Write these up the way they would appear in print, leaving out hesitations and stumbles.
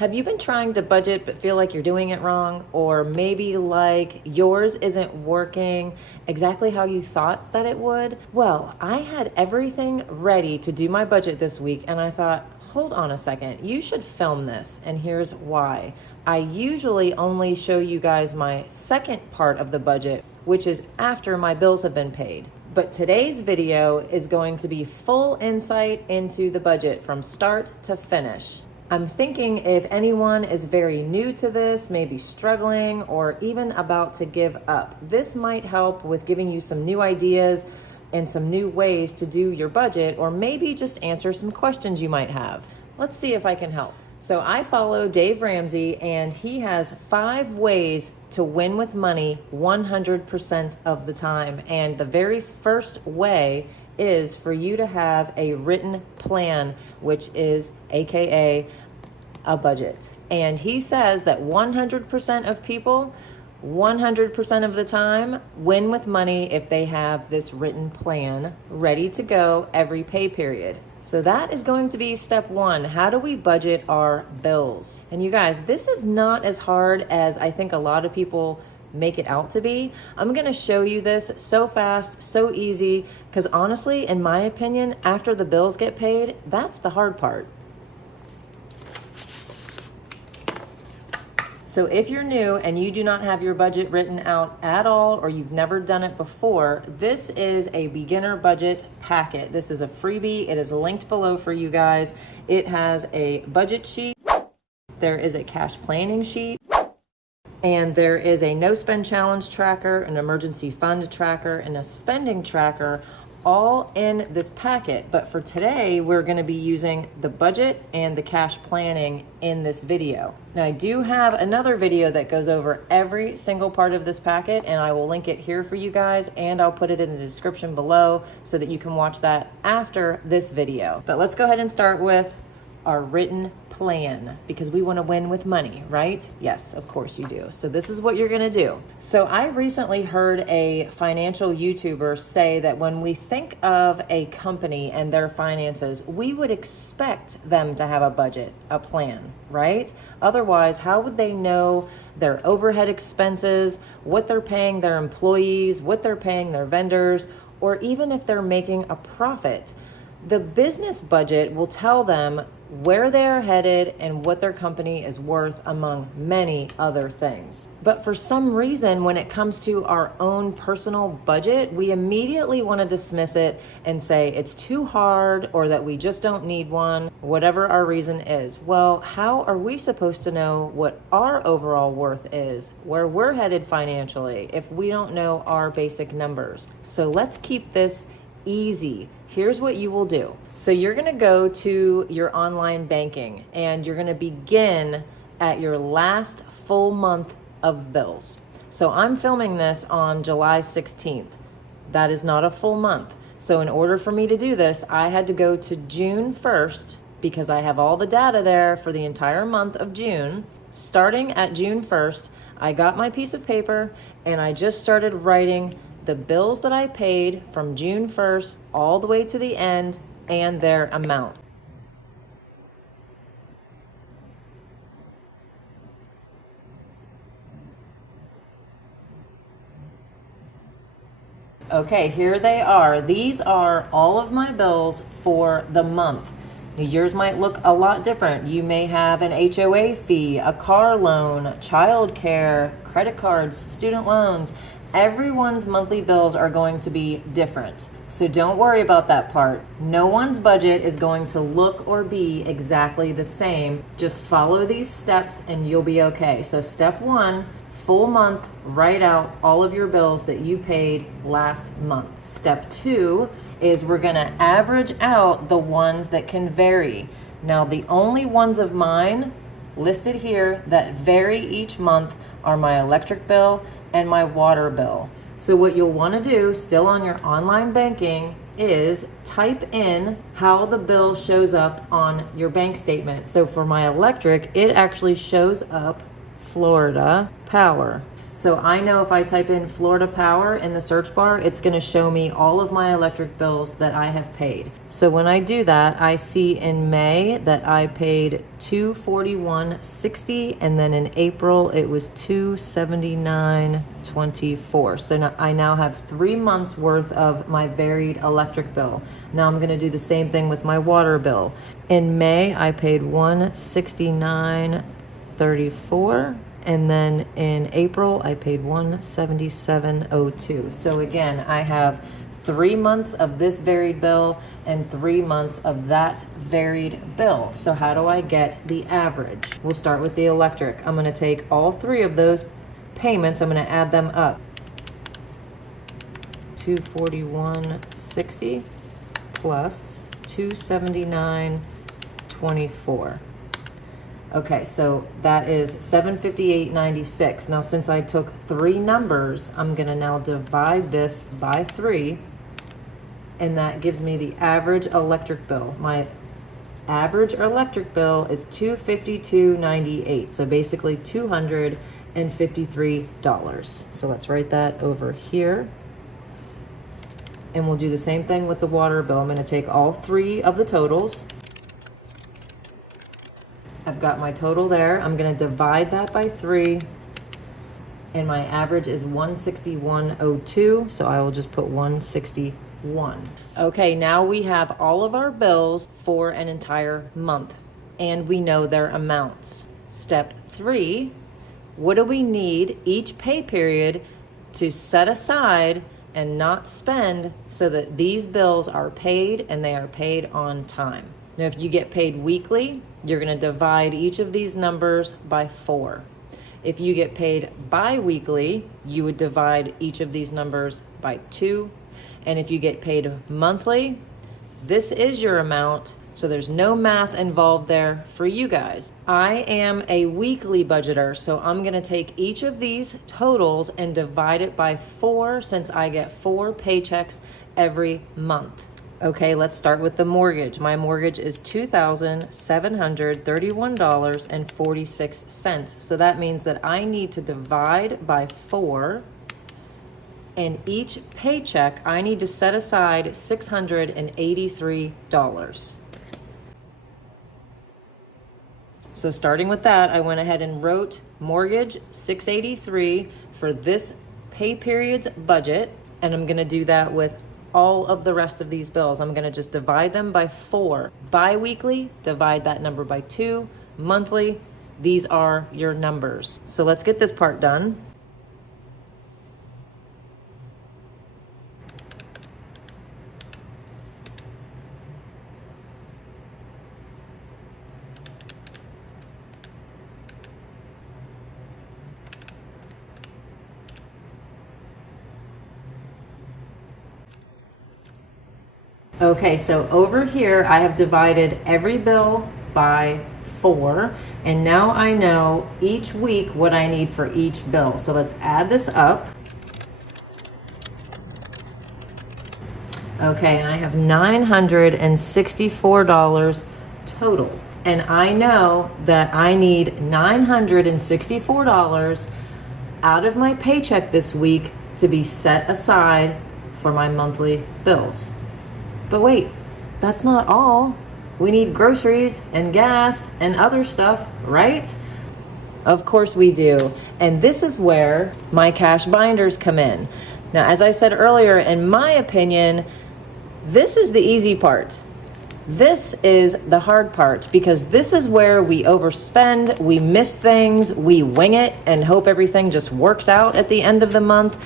Have you been trying to budget but feel like you're doing it wrong? Or maybe like yours isn't working exactly how you thought that it would? Well, I had everything ready to do my budget this week and I thought, hold on a second, you should film this, and here's why. I usually only show you guys my second part of the budget, which is after my bills have been paid. But today's video is going to be full insight into the budget from start to finish. I'm thinking if anyone is very new to this, maybe struggling, or even about to give up, this might help with giving you some new ideas and some new ways to do your budget, or maybe just answer some questions you might have. Let's see if I can help. So I follow Dave Ramsey, and he has 5 ways to win with money 100% of the time. And the very first way is for you to have a written plan, which is AKA a budget. And he says that 100% of people 100% of the time win with money if they have this written plan ready to go every pay period. So that is going to be step 1. How do we budget our bills? And you guys, this is not as hard as I think a lot of people make it out to be. I'm going to show you this so fast, so easy, because honestly, in my opinion, after the bills get paid, that's the hard part. So if you're new and you do not have your budget written out at all, or you've never done it before, this is a beginner budget packet. This is a freebie. It is linked below for you guys. It has a budget sheet. There is a cash planning sheet. And there is a no spend challenge tracker, an emergency fund tracker, and a spending tracker, all in this packet. But for today, we're going to be using the budget and the cash planning in this video. Now, I do have another video that goes over every single part of this packet, and I will link it here for you guys, and I'll put it in the description below so that you can watch that after this video. But let's go ahead and start with our written plan, because we want to win with money, right? Yes, of course you do. So this is what you're going to do. So I recently heard a financial YouTuber say that when we think of a company and their finances, we would expect them to have a budget, a plan, right? Otherwise, how would they know their overhead expenses, what they're paying their employees, what they're paying their vendors, or even if they're making a profit? The business budget will tell them where they are headed and what their company is worth, among many other things. But for some reason, when it comes to our own personal budget, we immediately want to dismiss it and say it's too hard, or that we just don't need one, whatever our reason is. Well, how are we supposed to know what our overall worth is, where we're headed financially, if we don't know our basic numbers? So let's keep this easy. Here's what you will do. So you're going to go to your online banking, and you're going to begin at your last full month of bills. So I'm filming this on July 16th. That is not a full month. So in order for me to do this, I had to go to June 1st, because I have all the data there for the entire month of June. Starting at June 1st, I got my piece of paper and I just started writing the bills that I paid from June 1st all the way to the end and their amount. Okay, here they are. These are all of my bills for the month. Yours might look a lot different. You may have an HOA fee, a car loan, child care, credit cards, student loans. Everyone's monthly bills are going to be different. So don't worry about that part. No one's budget is going to look or be exactly the same. Just follow these steps and you'll be okay. So step 1, full month, write out all of your bills that you paid last month. Step 2 is we're gonna average out the ones that can vary. Now, the only ones of mine listed here that vary each month are my electric bill and my water bill. So what you'll want to do still on your online banking is type in how the bill shows up on your bank statement. So for my electric, it actually shows up Florida Power. So I know if I type in Florida Power in the search bar, it's going to show me all of my electric bills that I have paid. So when I do that, I see in May that I paid $241.60, and then in April it was $279.24. So I now have 3 months worth of my varied electric bill. Now I'm going to do the same thing with my water bill. In May I paid $169.34. And then in April, I paid $177.02. So again, I have 3 months of this varied bill and 3 months of that varied bill. So how do I get the average? We'll start with the electric. I'm going to take all 3 of those payments. I'm going to add them up. $241.60 plus $279.24. Okay, so that is $758.96. Now, since I took 3 numbers, I'm gonna now divide this by 3, and that gives me the average electric bill. My average electric bill is $252.98, so basically $253. So let's write that over here. And we'll do the same thing with the water bill. I'm gonna take all 3 of the totals. I've got my total there. I'm going to divide that by 3, and my average is $161.02, so I will just put 161. Okay, now we have all of our bills for an entire month, and we know their amounts. Step 3, what do we need each pay period to set aside and not spend so that these bills are paid and they are paid on time? Now, if you get paid weekly, you're going to divide each of these numbers by 4. If you get paid bi-weekly, you would divide each of these numbers by 2. And if you get paid monthly, this is your amount, so there's no math involved there for you guys. I am a weekly budgeter, so I'm going to take each of these totals and divide it by 4 since I get 4 paychecks every month. Okay, let's start with the mortgage. My mortgage is $2,731.46. So that means that I need to divide by 4, and each paycheck I need to set aside $683. So starting with that, I went ahead and wrote mortgage $683 for this pay period's budget, and I'm going to do that with all of the rest of these bills. I'm going to just divide them by 4. Bi-weekly, divide that number by 2. Monthly, these are your numbers. So let's get this part done. Okay, so over here I have divided every bill by 4, and now I know each week what I need for each bill. So let's add this up. Okay, and I have $964 total. And I know that I need $964 out of my paycheck this week to be set aside for my monthly bills. But wait, that's not all. We need groceries and gas and other stuff, right? Of course we do. And this is where my cash binders come in. Now, as I said earlier, in my opinion, this is the easy part. This is the hard part, because this is where we overspend, we miss things, we wing it and hope everything just works out at the end of the month.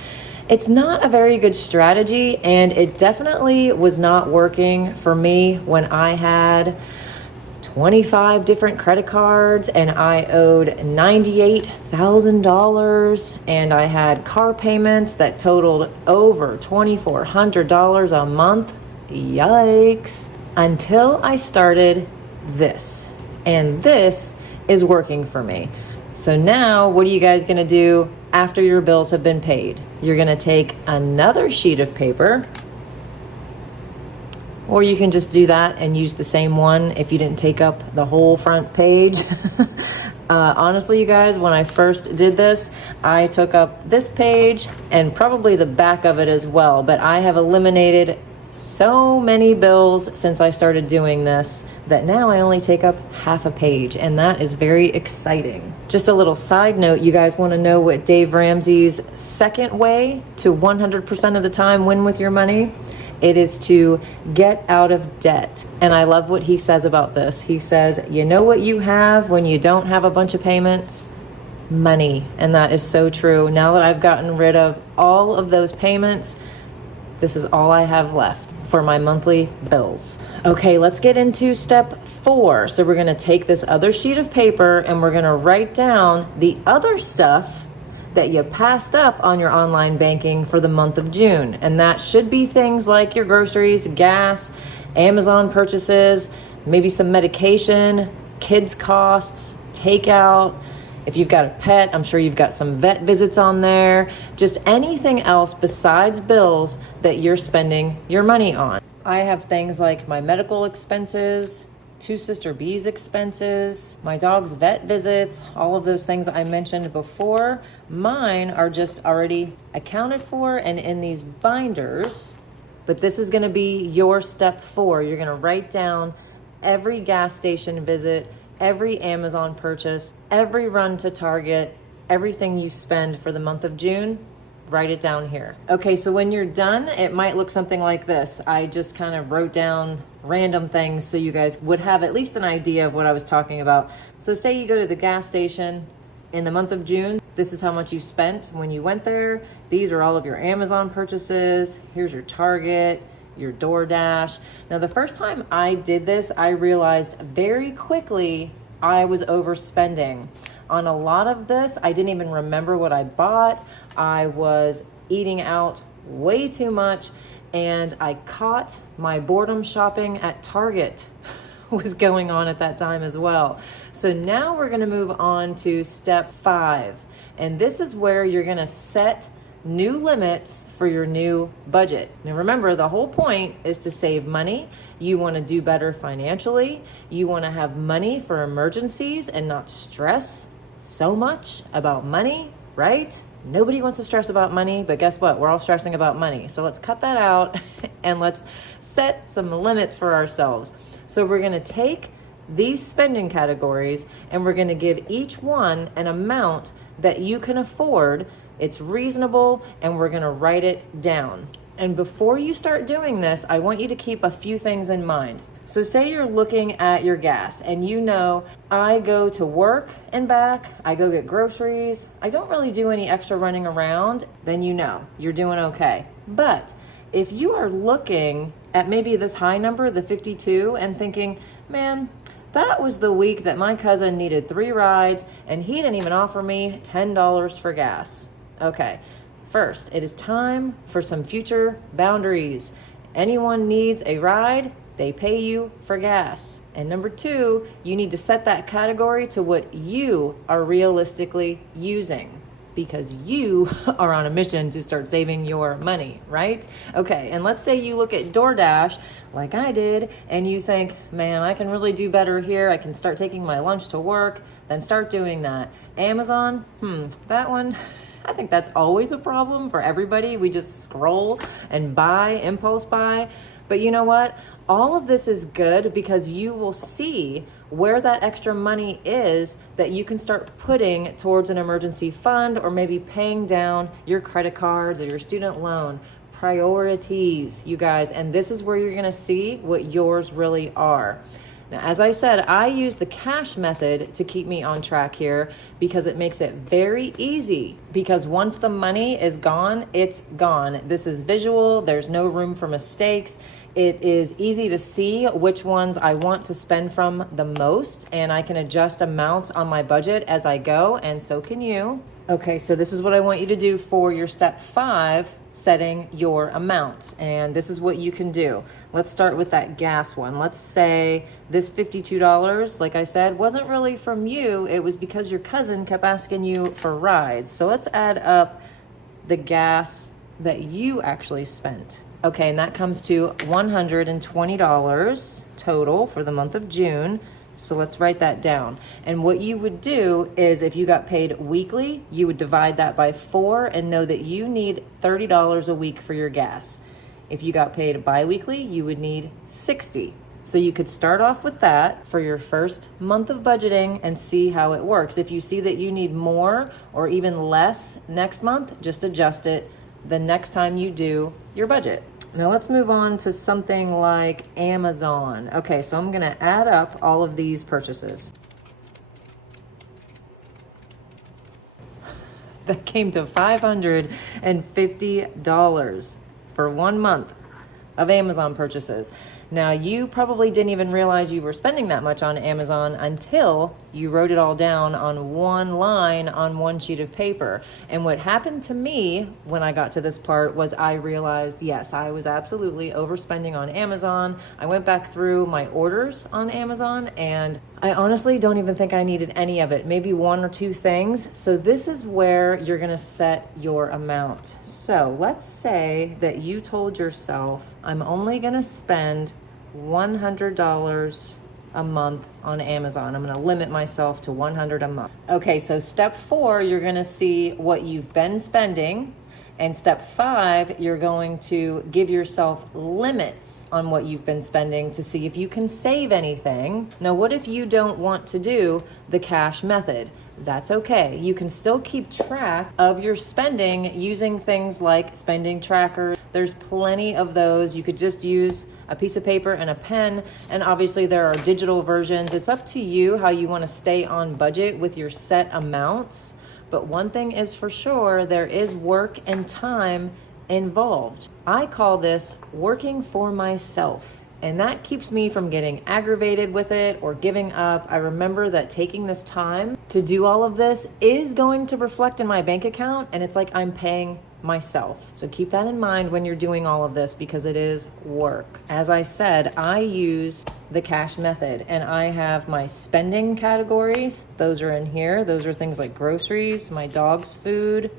It's not a very good strategy, and it definitely was not working for me when I had 25 different credit cards and I owed $98,000, and I had car payments that totaled over $2,400 a month. Yikes. Until I started this, and this is working for me. So now what are you guys going to do after your bills have been paid? You're going to take another sheet of paper, or you can just do that and use the same one if you didn't take up the whole front page. Honestly, you guys, when I first did this, I took up this page and probably the back of it as well, but I have eliminated so many bills since I started doing this that now I only take up half a page, and that is very exciting. Just a little side note, you guys want to know what Dave Ramsey's second way to 100% of the time win with your money? It is to get out of debt. And I love what he says about this. He says, you know what you have when you don't have a bunch of payments? Money. And that is so true. Now that I've gotten rid of all of those payments, this is all I have left for my monthly bills. Okay, let's get into step 4. So we're gonna take this other sheet of paper and we're gonna write down the other stuff that you passed up on your online banking for the month of June. And that should be things like your groceries, gas, Amazon purchases, maybe some medication, kids costs, takeout. If you've got a pet, I'm sure you've got some vet visits on there. Just anything else besides bills that you're spending your money on. I have things like my medical expenses, 2 Sister B's expenses, my dog's vet visits, all of those things I mentioned before. Mine are just already accounted for and in these binders. But this is gonna be your step 4. You're gonna write down every gas station visit, every Amazon purchase, every run to Target, everything you spend for the month of June. Write it down here. Okay, so when you're done, it might look something like this. I just kind of wrote down random things so you guys would have at least an idea of what I was talking about. So say you go to the gas station in the month of June. This is how much you spent when you went there. These are all of your Amazon purchases. Here's your Target, your DoorDash. Now, the first time I did this, I realized very quickly I was overspending. On a lot of this, I didn't even remember what I bought. I was eating out way too much, and I caught my boredom shopping at Target was going on at that time as well. So now we're gonna move on to step 5. And this is where you're gonna set new limits for your new budget. Now remember, the whole point is to save money. You wanna do better financially. You wanna have money for emergencies and not stress so much about money, right? Nobody wants to stress about money, but guess what? We're all stressing about money. So let's cut that out and let's set some limits for ourselves. So we're gonna take these spending categories and we're gonna give each one an amount that you can afford. It's reasonable, and we're gonna write it down. And before you start doing this, I want you to keep a few things in mind. So say you're looking at your gas and you know, I go to work and back, I go get groceries, I don't really do any extra running around, then you know you're doing okay. But if you are looking at maybe this high number, the 52, and thinking, man, that was the week that my cousin needed 3 rides and he didn't even offer me $10 for gas. Okay, first, it is time for some future boundaries. Anyone needs a ride, they pay you for gas. And number 2, you need to set that category to what you are realistically using, because you are on a mission to start saving your money, right? Okay, and let's say you look at DoorDash like I did and you think, man, I can really do better here. I can start taking my lunch to work, then start doing that. Amazon, that one, I think that's always a problem for everybody. We just scroll and buy, impulse buy. But you know what? All of this is good because you will see where that extra money is that you can start putting towards an emergency fund or maybe paying down your credit cards or your student loan. Priorities, you guys. And this is where you're gonna see what yours really are. Now, as I said, I use the cash method to keep me on track here because it makes it very easy, because once the money is gone, it's gone. This is visual, there's no room for mistakes. It is easy to see which ones I want to spend from the most, and I can adjust amounts on my budget as I go, and so can you. Okay, so this is what I want you to do for your step 5, setting your amounts. And this is what you can do. Let's start with that gas one. Let's say this $52, like I said, wasn't really from you. It was because your cousin kept asking you for rides. So let's add up the gas that you actually spent. Okay, and that comes to $120 total for the month of June. So let's write that down. And what you would do is if you got paid weekly, you would divide that by 4 and know that you need $30 a week for your gas. If you got paid bi-weekly, you would need 60. So you could start off with that for your first month of budgeting and see how it works. If you see that you need more or even less next month, just adjust it the next time you do your budget. Now let's move on to something like Amazon. Okay, so I'm gonna add up all of these purchases. That came to $550 for 1 month of Amazon purchases. Now, you probably didn't even realize you were spending that much on Amazon until you wrote it all down on one line on one sheet of paper. And what happened to me when I got to this part was I realized, yes, I was absolutely overspending on Amazon. I went back through my orders on Amazon and I honestly don't even think I needed any of it, maybe 1 or 2 things. So this is where you're gonna set your amount. So let's say that you told yourself, I'm only gonna spend $100 a month on Amazon. I'm gonna limit myself to $100 a month. Okay, so step 4, you're gonna see what you've been spending. And step 5, you're going to give yourself limits on what you've been spending to see if you can save anything. Now, what if you don't want to do the cash method? That's okay. You can still keep track of your spending using things like spending trackers. There's plenty of those. You could just use a piece of paper and a pen, and obviously there are digital versions. It's up to you how you want to stay on budget with your set amounts. But one thing is for sure, there is work and time involved. I call this working for myself. And that keeps me from getting aggravated with it or giving up. I remember that taking this time to do all of this is going to reflect in my bank account, and it's like I'm paying myself. So keep that in mind when you're doing all of this because it is work. As I said, I use the cash method and I have my spending categories. Those are in here. Those are things like groceries, my dog's food,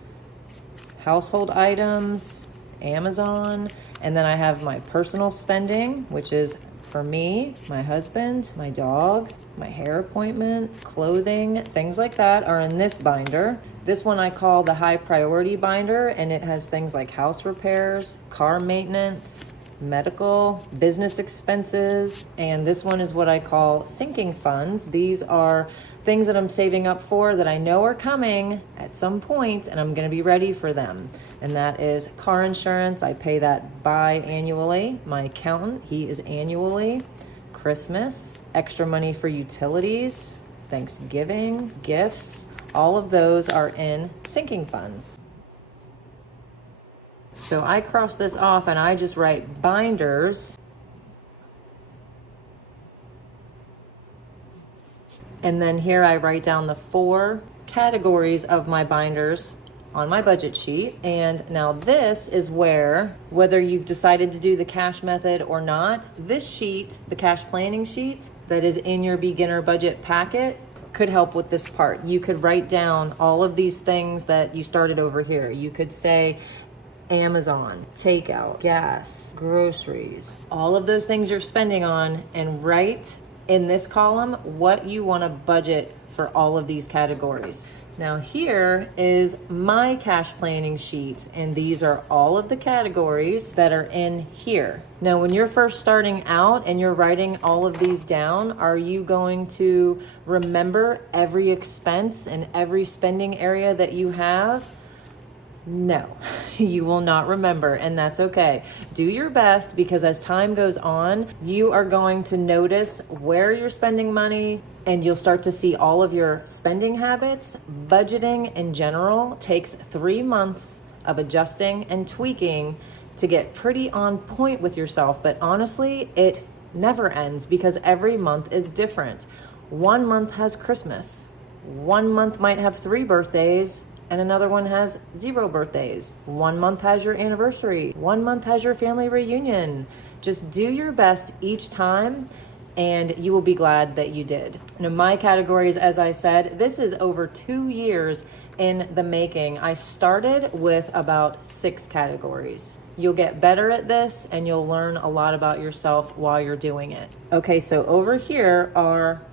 household items, Amazon, and then I have my personal spending, which is for me, my husband, my dog, my hair appointments, clothing, things like that are in this binder. This one I call the high priority binder, and it has things like house repairs, car maintenance, medical, business expenses, and this one is what I call sinking funds. These are things that I'm saving up for that I know are coming at some point and I'm gonna be ready for them. And that is car insurance. I pay that biannually. My accountant, he is annually. Christmas, extra money for utilities, Thanksgiving, gifts, all of those are in sinking funds. So I cross this off and I just write binders. And then here I write down the 4 categories of my binders on my budget sheet. And now this is where, whether you've decided to do the cash method or not, this sheet, the cash planning sheet that is in your beginner budget packet, could help with this part. You could write down all of these things that you started over here. You could say Amazon, takeout, gas, groceries, all of those things you're spending on, and write in this column what you want to budget for all of these categories. Now here is my cash planning sheet, and these are all of the categories that are in here. Now when you're first starting out and you're writing all of these down, are you going to remember every expense and every spending area that you have? No, you will not remember, and that's okay. Do your best, because as time goes on, you are going to notice where you're spending money, and you'll start to see all of your spending habits. Budgeting in general takes 3 months of adjusting and tweaking to get pretty on point with yourself, but honestly, it never ends because every month is different. 1 month has Christmas. 1 month might have 3 birthdays, and another one has 0 birthdays. 1 month has your anniversary. 1 month has your family reunion. Just do your best each time, and you will be glad that you did. Now, my categories, as I said, this is over 2 years in the making. I started with about 6 categories. You'll get better at this, and you'll learn a lot about yourself while you're doing it. Okay, so over here are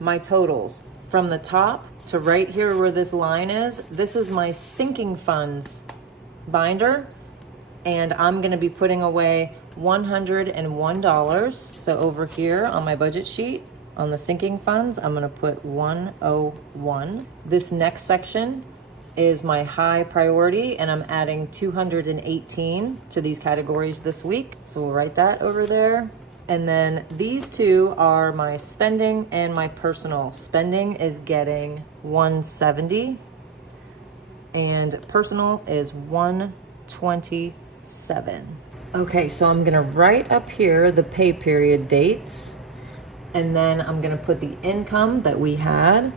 my totals. From the top to right here where this line is, this is my sinking funds binder, and I'm gonna be putting away $101. So over here on my budget sheet, on the sinking funds, I'm gonna put 101. This next section is my high priority, and I'm adding 218 to these categories this week. So we'll write that over there. And then these two are my spending and my personal. Spending is getting 170 and personal is 127. Okay, so I'm gonna write up here the pay period dates, and then I'm gonna put the income that we had.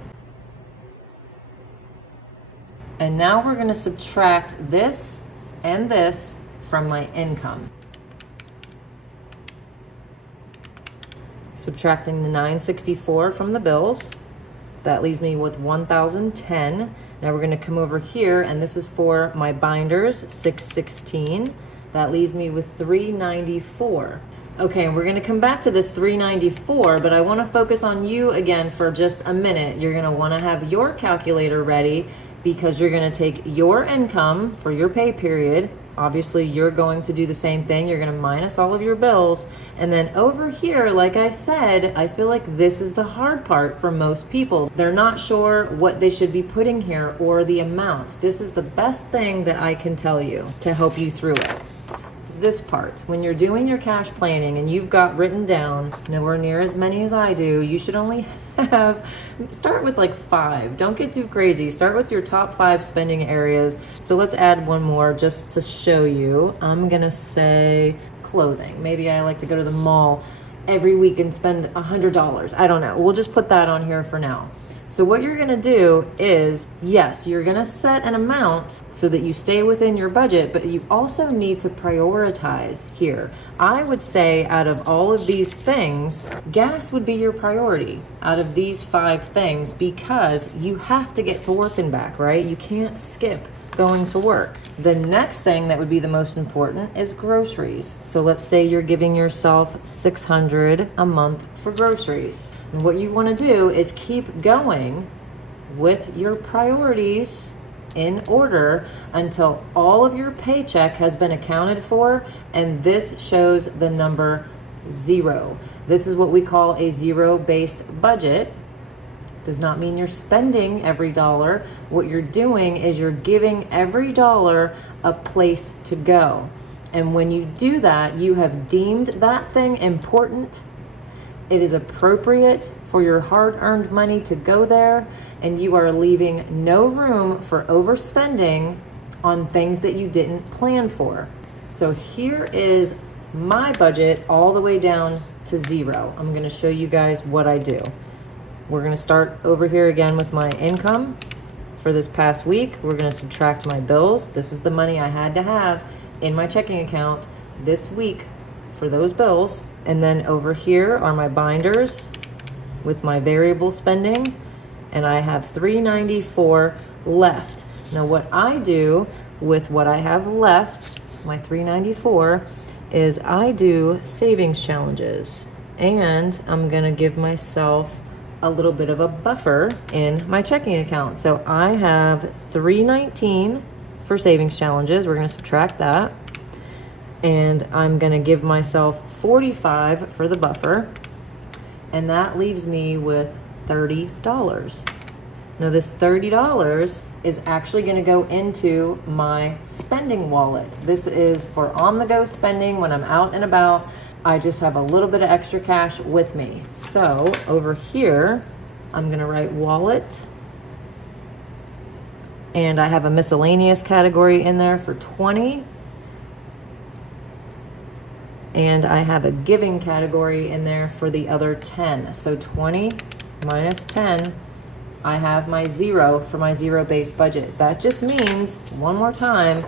And now we're gonna subtract this and this from my income. Subtracting the $964 from the bills, that leaves me with $1,010. Now we're gonna come over here, and this is for my binders, $616. That leaves me with $394. Okay, and we're gonna come back to this $394, but I wanna focus on you again for just a minute. You're gonna wanna have your calculator ready, because you're gonna take your income for your pay period. Obviously, you're going to do the same thing. You're gonna minus all of your bills. And then over here, like I said, I feel like this is the hard part for most people. They're not sure what they should be putting here or the amounts. This is the best thing that I can tell you to help you through it. This part, when you're doing your cash planning and you've got written down nowhere near as many as I do, you should only start with like 5. Don't get too crazy. Start with your top 5 spending areas. So let's add one more just to show you. I'm gonna say clothing. Maybe I like to go to the mall every week and spend $100. I don't know. We'll just put that on here for now. So what you're gonna do is, yes, you're gonna set an amount so that you stay within your budget, but you also need to prioritize here. I would say out of all of these things, gas would be your priority out of these 5 things, because you have to get to work and back, right? You can't skip going to work. The next thing that would be the most important is groceries. So let's say you're giving yourself $600 a month for groceries. And what you want to do is keep going with your priorities in order until all of your paycheck has been accounted for, and this shows the number 0. This is what we call a zero-based budget. Does not mean you're spending every dollar. What you're doing is you're giving every dollar a place to go. And when you do that, you have deemed that thing important. It is appropriate for your hard-earned money to go there, and you are leaving no room for overspending on things that you didn't plan for. So here is my budget all the way down to 0. I'm gonna show you guys what I do. We're gonna start over here again with my income for this past week. We're gonna subtract my bills. This is the money I had to have in my checking account this week for those bills. And then over here are my binders with my variable spending, and I have $394 left. Now what I do with what I have left, my $394, is I do savings challenges, and I'm gonna give myself a little bit of a buffer in my checking account. So I have $319 for savings challenges. We're gonna subtract that. And I'm gonna give myself $45 for the buffer. And that leaves me with $30. Now this $30 is actually gonna go into my spending wallet. This is for on-the-go spending when I'm out and about. I just have a little bit of extra cash with me. So over here, I'm gonna write wallet. And I have a miscellaneous category in there for 20. And I have a giving category in there for the other 10. So 20 minus 10, I have my 0 for my zero-based budget. That just means, one more time,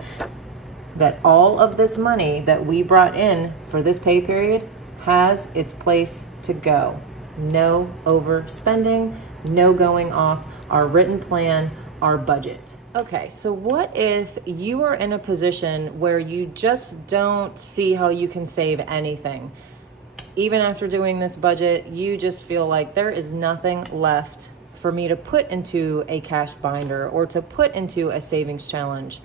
that all of this money that we brought in for this pay period has its place to go. No overspending, no going off our written plan, our budget. Okay, so what if you are in a position where you just don't see how you can save anything? even after doing this budget, you just feel like there is nothing left for me to put into a cash binder or to put into a savings challenge.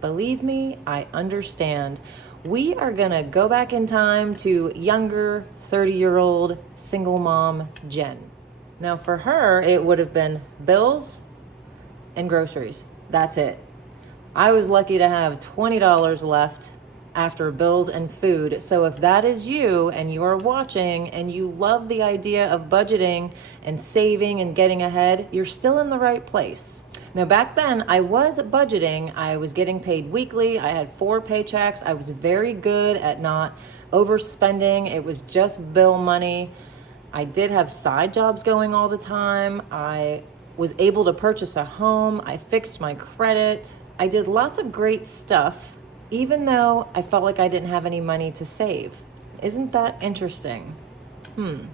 Believe me, I understand. We are gonna go back in time to younger 30-year-old single mom Jen. Now for her, it would have been bills and groceries. That's it. I was lucky to have $20 left after bills and food. So if that is you and you are watching and you love the idea of budgeting and saving and getting ahead, you're still in the right place. Now back then I was budgeting. I was getting paid weekly. I had 4 paychecks. I was very good at not overspending. It was just bill money. I did have side jobs going all the time. I was able to purchase a home. I fixed my credit. I did lots of great stuff, even though I felt like I didn't have any money to save. Isn't that interesting?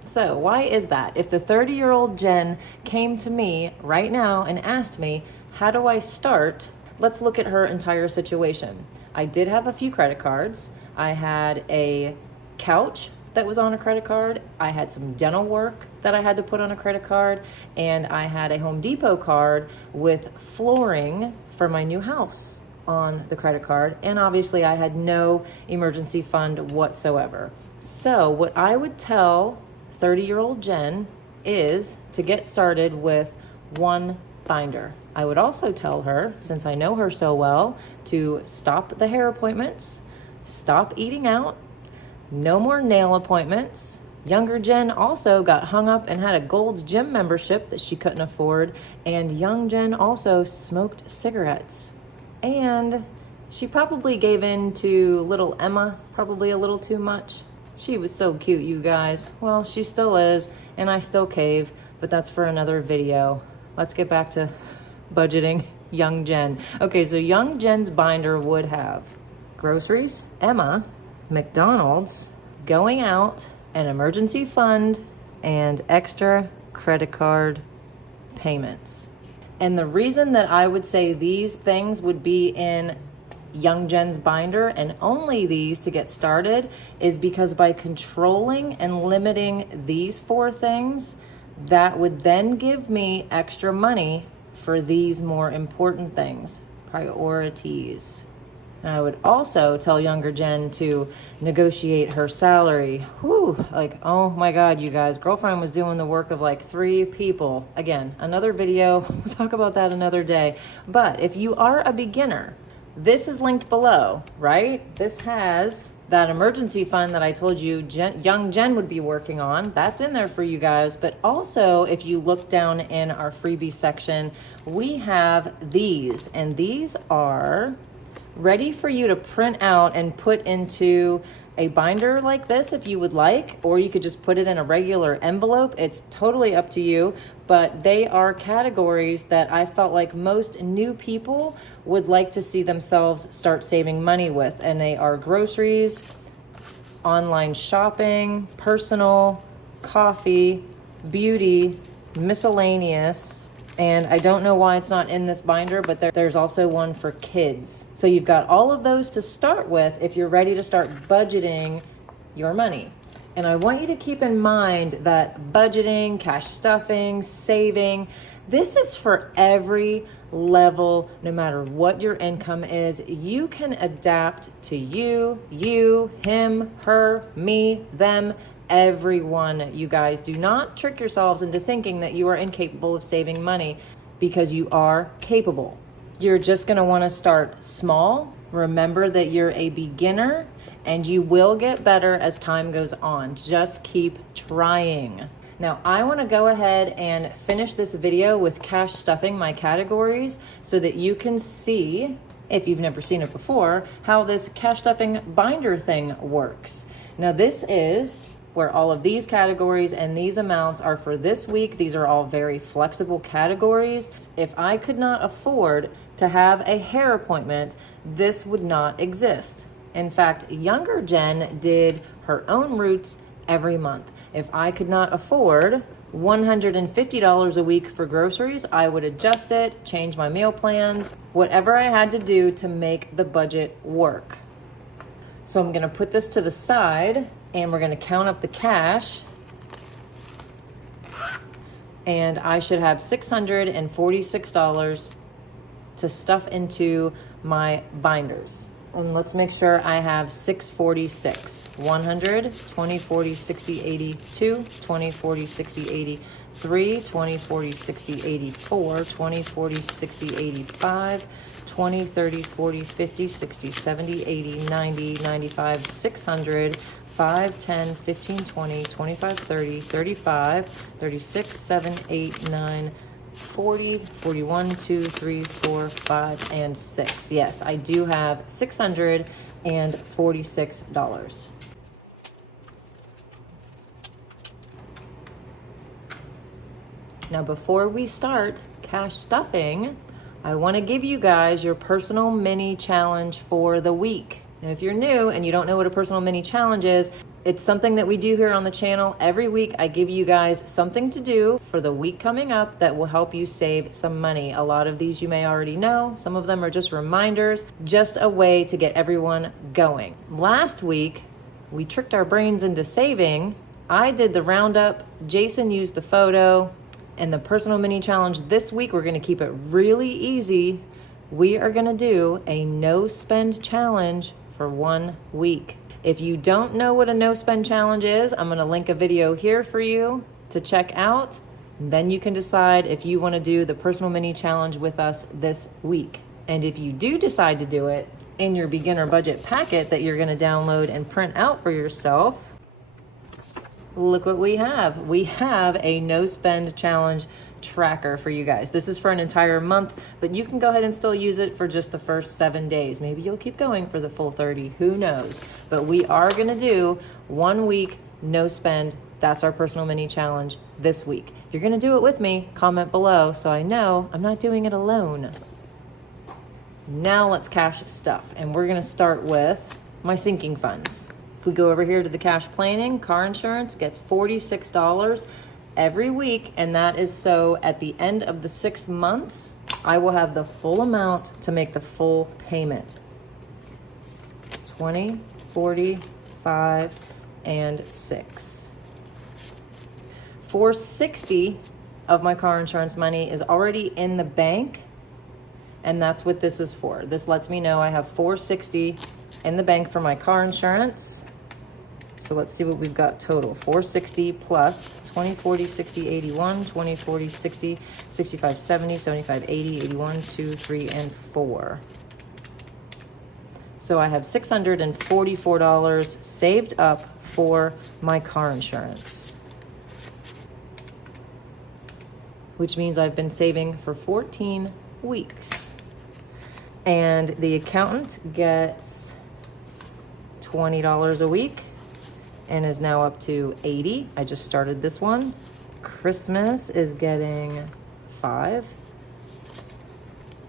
So why is that? If the 30-year-old Jen came to me right now and asked me, how do I start? Let's look at her entire situation. I did have a few credit cards. I had a couch that was on a credit card. I had some dental work that I had to put on a credit card. And I had a Home Depot card with flooring for my new house on the credit card. And obviously I had no emergency fund whatsoever. So what I would tell 30-year-old Jen is to get started with one binder. I would also tell her, since I know her so well, to stop the hair appointments, stop eating out, no more nail appointments. Younger Jen also got hung up and had a Gold's Gym membership that she couldn't afford. And young Jen also smoked cigarettes. And she probably gave in to little Emma, probably a little too much. She was so cute, you guys. Well, she still is, and I still cave, but that's for another video. Let's get back to budgeting young Jen. Okay, so young Jen's binder would have groceries, Emma, McDonald's, going out, an emergency fund, and extra credit card payments. And the reason that I would say these things would be in young Jen's binder, and only these to get started, is because by controlling and limiting these 4 things, that would then give me extra money for these more important things, priorities. And I would also tell younger Jen to negotiate her salary. Whew, like, oh my God, you guys, girlfriend was doing the work of like 3 people. Again, another video, we'll talk about that another day. But if you are a beginner, this is linked below, right? This has that emergency fund that I told you young Jen would be working on. That's in there for you guys. But also, if you look down in our freebie section, we have these. And these are ready for you to print out and put into a binder like this if you would like, or you could just put it in a regular envelope. It's totally up to you, but they are categories that I felt like most new people would like to see themselves start saving money with. And they are groceries, online shopping, personal, coffee, beauty, miscellaneous, and I don't know why it's not in this binder, but there's also one for kids. So you've got all of those to start with if you're ready to start budgeting your money. And I want you to keep in mind that budgeting, cash stuffing, saving, this is for every level, no matter what your income is. You can adapt to you, him, her, me, them, everyone. You guys, do not trick yourselves into thinking that you are incapable of saving money, because you are capable. You're just going to want to start small. Remember that you're a beginner and you will get better as time goes on. Just keep trying. Now, I want to go ahead and finish this video with cash stuffing my categories so that you can see, if you've never seen it before, how this cash stuffing binder thing works. Now, this is where all of these categories and these amounts are for this week. These are all very flexible categories. If I could not afford to have a hair appointment, this would not exist. In fact, younger Jen did her own roots every month. If I could not afford $150 a week for groceries, I would adjust it, change my meal plans, whatever I had to do to make the budget work. So I'm gonna put this to the side And we're gonna count up the cash. And I should have $646 to stuff into my binders. And let's make sure I have 646. 100, 20, 40, 60, 80, 2, 20, 40, 60, 80, 3, 20, 40, 60, 84, 20, 40, 60, 85, 20, 30, 40, 50, 60, 70, 80, 90, 95, 600, 5, 10, 15, 20, 25, 30, 35, 36, 7, 8, 9, 40, 41, 2, 3, 4, 5, and 6. Yes, I do have $646. Now, before we start cash stuffing, I want to give you guys your personal mini challenge for the week. And if you're new and you don't know what a personal mini challenge is, it's something that we do here on the channel. Every week I give you guys something to do for the week coming up that will help you save some money. A lot of these you may already know. Some of them are just reminders, just a way to get everyone going. Last week, we tricked our brains into saving. I did the roundup, Jason used the photo, and the personal mini challenge this week, we're gonna keep it really easy. We are gonna do a no spend challenge for 1 week. If you don't know what a no spend challenge is, I'm gonna link a video here for you to check out. Then you can decide if you wanna do the personal mini challenge with us this week. And if you do decide to do it in your beginner budget packet that you're gonna download and print out for yourself, look what we have. We have a no spend challenge tracker for you guys. This is for an entire month, but you can go ahead and still use it for just the first 7 days. Maybe you'll keep going for the full 30, who knows? But we are gonna do 1 week no spend. That's our personal mini challenge this week. If you're gonna do it with me, comment below so I know I'm not doing it alone. Now let's cash stuff, and we're gonna start with my sinking funds. If we go over here to the cash planning, car insurance gets $46 every week, and that is so at the end of the 6 months, I will have the full amount to make the full payment. 20, 40, 5, and 6. $460 of my car insurance money is already in the bank, and that's what this is for. This lets me know I have $460 in the bank for my car insurance. So let's see what we've got total. 460 plus 20, 40, 60, 81, 20, 40, 60, 65, 70, 75, 80, 81, 2, 3, and 4. So I have $644 saved up for my car insurance, which means I've been saving for 14 weeks. And the accountant gets $20 a week and is now up to 80. I just started this one. Christmas is getting 5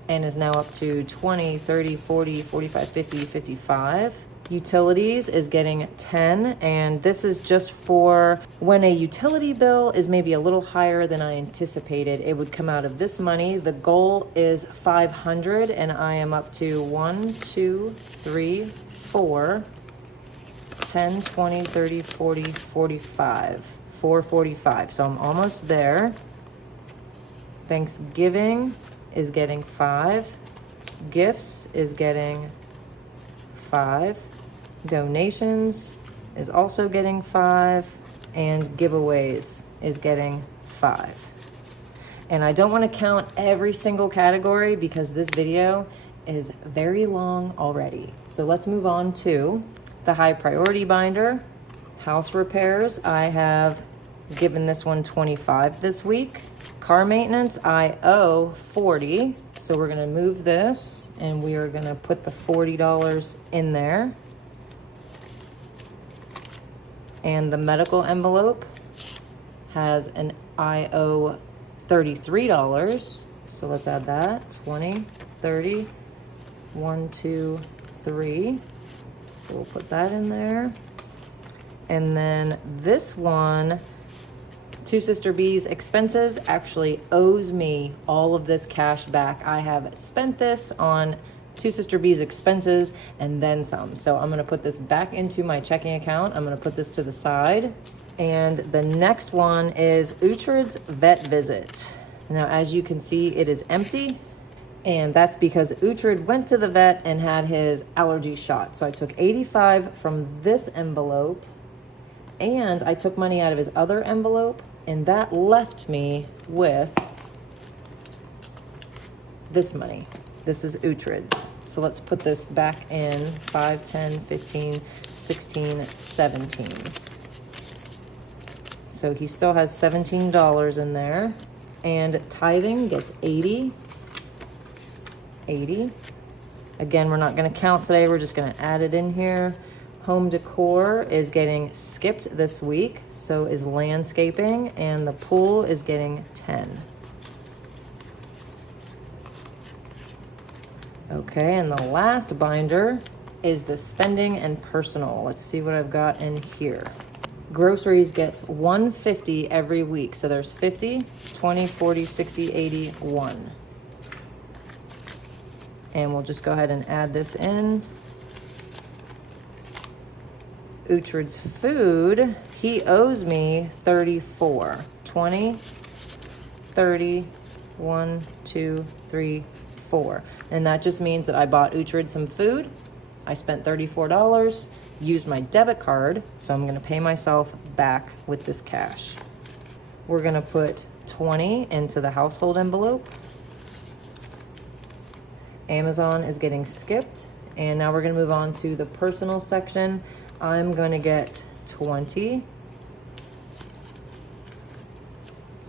and is now up to 20, 30, 40, 45, 50, 55. Utilities is getting 10, and this is just for when a utility bill is maybe a little higher than I anticipated. It would come out of this money. The goal is 500, and I am up to 1, 2, 3, 4, 10, 20, 30, 40, 45, 445. So I'm almost there. Thanksgiving is getting 5. Gifts is getting 5. Donations is also getting 5. And giveaways is getting 5. And I don't want to count every single category because this video is very long already. So let's move on to the high priority binder. House repairs, I have given this one 25 this week. Car maintenance, I owe 40. So we're gonna move this and we are gonna put the $40 in there. And the medical envelope has an I owe $33. So let's add that, 20, 30, 1, 2, 3. So we'll put that in there. And then this one, Two Sister B's expenses, actually owes me all of this cash back. I have spent this on Two Sister B's expenses, and then some. So I'm gonna put this back into my checking account. I'm gonna put this to the side. And the next one is Uhtred's vet visit. Now, as you can see, it is empty. And that's because Uhtred went to the vet and had his allergy shot. So I took 85 from this envelope, and I took money out of his other envelope, and that left me with this money. This is Uhtred's. So let's put this back in 5, 10, 15, 16, 17. So he still has $17 in there. And tithing gets 80. 80. Again, we're not gonna count today, we're just gonna add it in here. Home decor is getting skipped this week, so is landscaping, and the pool is getting 10. Okay, and the last binder is the spending and personal. Let's see what I've got in here. Groceries gets 150 every week, so there's 50, 20, 40, 60, 80, 1. And we'll just go ahead and add this in. Uhtred's food, he owes me 34. 20, 30, 1, 2, 3, 4. And that just means that I bought Uhtred some food. I spent $34, used my debit card, so I'm gonna pay myself back with this cash. We're gonna put 20 into the household envelope. Amazon is getting skipped, and now we're gonna move on to the personal section. I'm gonna get 20,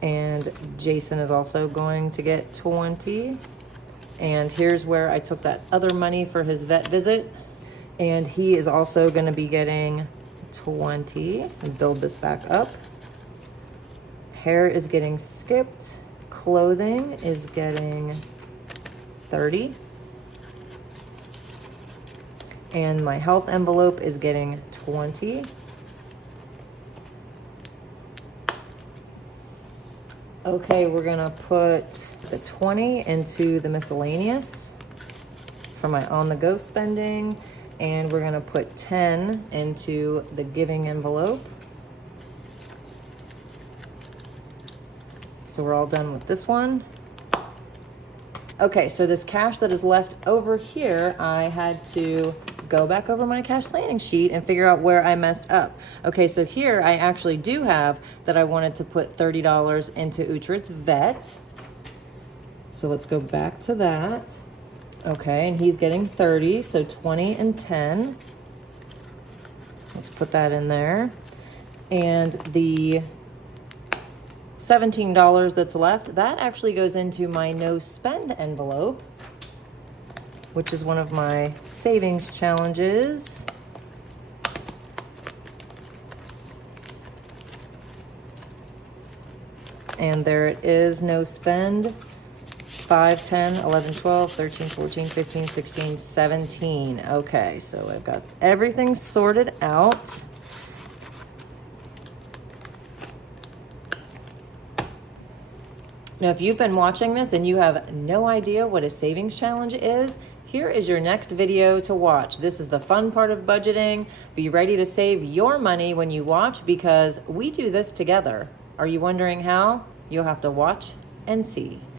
and Jason is also going to get 20. And here's where I took that other money for his vet visit, and he is also gonna be getting 20. And build this back up. Hair is getting skipped. Clothing is getting 30. And my health envelope is getting 20. Okay, we're gonna put the 20 into the miscellaneous for my on-the-go spending, and we're gonna put 10 into the giving envelope. So we're all done with this one. Okay, so this cash that is left over here, I had to go back over my cash planning sheet and figure out where I messed up. Okay, so here I actually do have that I wanted to put $30 into Uhtred's vet. So let's go back to that. Okay, and he's getting 30, so 20 and 10. Let's put that in there. And the $17 that's left, that actually goes into my no spend envelope, which is one of my savings challenges. And there it is, no spend. 5, 10, 11, 12, 13, 14, 15, 16, 17. Okay, so I've got everything sorted out. Now, if you've been watching this and you have no idea what a savings challenge is, here is your next video to watch. This is the fun part of budgeting. Be ready to save your money when you watch, because we do this together. Are you wondering how? You'll have to watch and see.